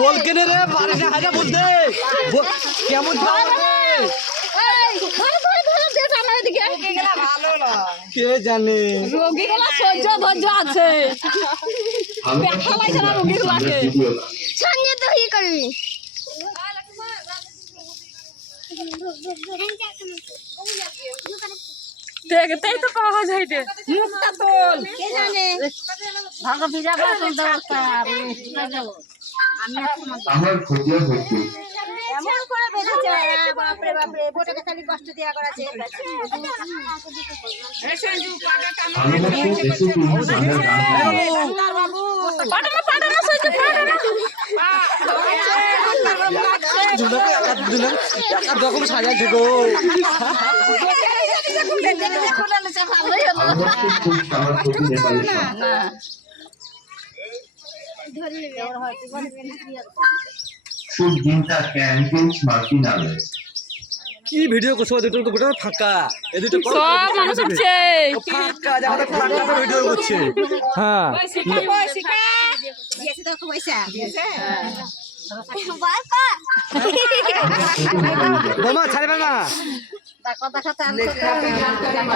बोल के रे बारिश है ना बोलते কেমন কে জানে রোগীগুলা সহ্য ধৈর্য আছে ব্যথা লাগছে না রোগীগুলাকে সঙ্গে তো ই করবি দেখতেই তো পাওয়া যায় রে মুখটা তোল কে জানে ভালো ভিজাবা তোল দরকার আমার ক্ষতি হচ্ছে এমন করে বেঁধেছে বাপরে বাপরে বোটাকে খালি কষ্ট দেয়া করাছে এই সঞ্জু পাটাটা আমি এসে বাবু পাটাটা সঞ্জু একা রকম সাজা ঢুকো শুভ দিনটা ক্যান্টিন মার্টিনালেস কি ভিডিও করছো দুটো তো গোটা ফাঁকা এই দুটো সব মানুষ আছে ফাঁকা যারা ফাঁকা ভিডিও করছে হ্যাঁ দিয়েছে তো পয়সা দিয়েছে বোমা ছাড়বে না কথা কথা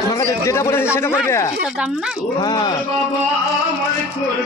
তোমাকে যেটা বলেছে সেটা করবে দাম না হ্যাঁ